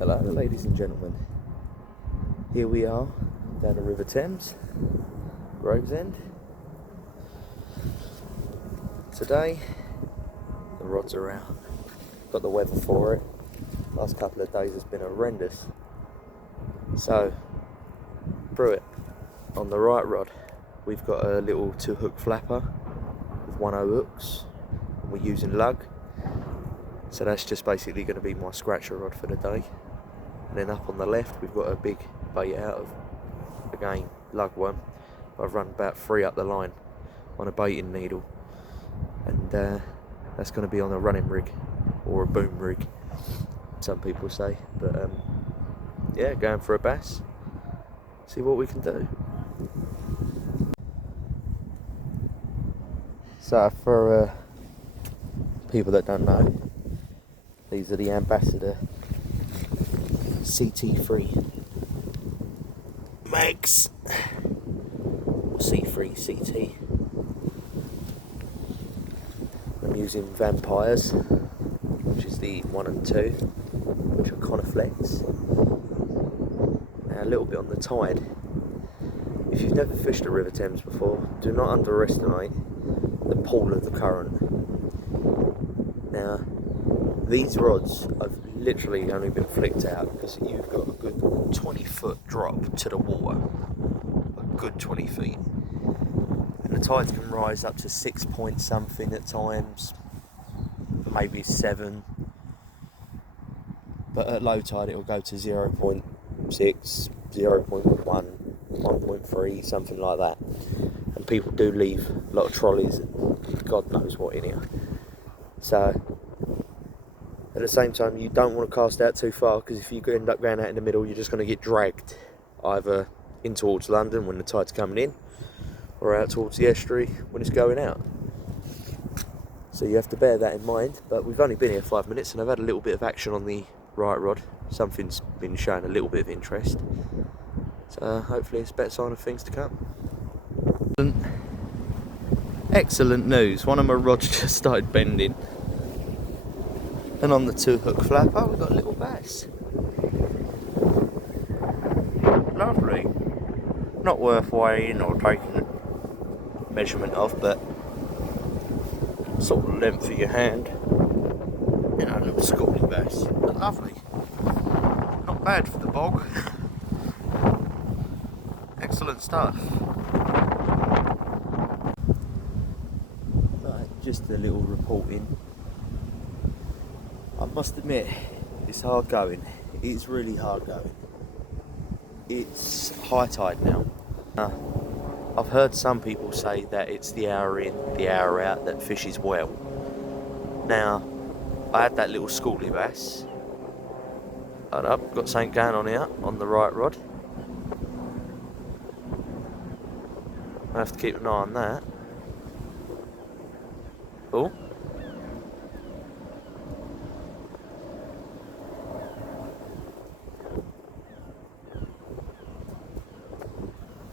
Hello ladies and gentlemen, here we are down the River Thames, Gravesend. Today the rods are out, got the weather for it. Last couple of days has been horrendous. So through it on the right rod we've got a little 2-hook flapper with 1/0 hooks, and we're using lug. So that's just basically going to be my scratcher rod for the day. And then up on the left we've got a big bait out of, again, lugworm. I've run about 3 up the line on a baiting needle, and that's going to be on a running rig or a boom rig, some people say. But yeah, going for a bass, see what we can do. So for people that don't know, these are the Ambassador CT3 mags, or C3 CT. I'm using Vampires, which is the 1 and 2, which are Coniflex. Now a little bit on the tide. If you've never fished the River Thames before, do not underestimate the pull of the current. Now these rods have literally only been flicked out because you've got a good 20-foot drop to the water, a good 20 feet, and the tides can rise up to 6 point something at times, maybe 7, but at low tide it'll go to 0.6, 0.1, 1.3, something like that. And people do leave a lot of trolleys and God knows what in here. So at the same time, you don't want to cast out too far, because if you end up going out in the middle, you're just going to get dragged either in towards London when the tide's coming in, or out towards the estuary when it's going out. So you have to bear that in mind. But we've only been here 5 minutes and I've had a little bit of action on the right rod. Something's been showing a little bit of interest. So hopefully it's a better sign of things to come. Excellent news. One of my rods just started bending. And on the 2-hook flapper we've got a little bass. Lovely. Not worth weighing or taking a measurement of, but sort of length of your hand. You know, a little schooling bass. But lovely. Not bad for the bog. Excellent stuff. Right, just a little reporting. I must admit, it's hard going. It is really hard going. It's high tide now. I've heard some people say that it's the hour in, the hour out that fishes well. Now, I had that little schoolie bass. Hold up, got something going on here on the right rod. I have to keep an eye on that. Oh.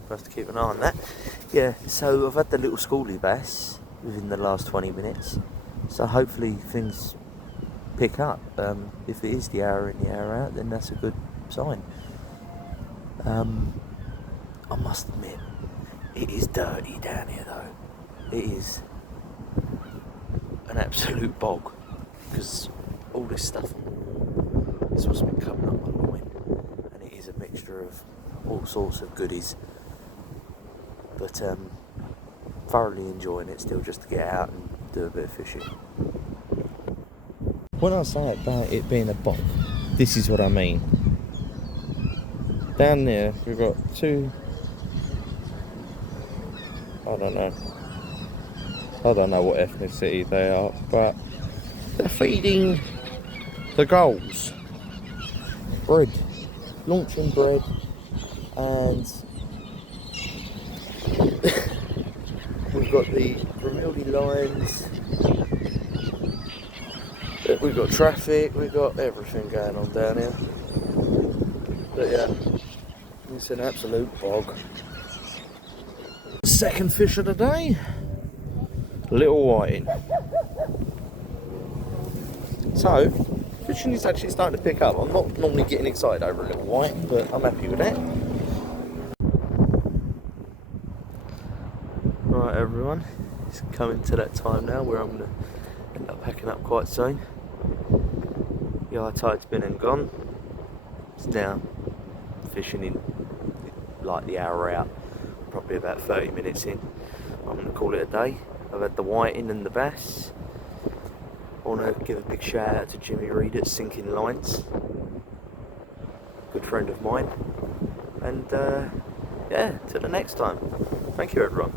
Have to keep an eye on that. Yeah, so I've had the little schoolie bass within the last 20 minutes, so hopefully things pick up. If it is the hour in, the hour out, then that's a good sign. I must admit, it is dirty down here though. It is an absolute bog, because all this stuff is what's been coming up my line, and it is a mixture of all sorts of goodies. But thoroughly enjoying it still, just to get out and do a bit of fishing. When I say about it being a bog, this is what I mean. Down there we've got 2, I don't know what ethnicity they are, but they're feeding the gulls bread, launching bread, and we've got the Bramildi lines, we've got traffic, we've got everything going on down here. But yeah, it's an absolute bog. Second fish of the day, little whiting. So Fishing is actually starting to pick up. I'm not normally getting excited over a little white, but I'm happy with that. Right everyone, it's coming to that time now where I'm going to end up packing up quite soon. The high tide's been and gone. It's now fishing in like the hour out, probably about 30 minutes in. I'm going to call it a day. I've had the whiting and the bass. I want to give a big shout out to Jimmy Reed at Sinking Lines, good friend of mine, and yeah, till the next time. Thank you everyone.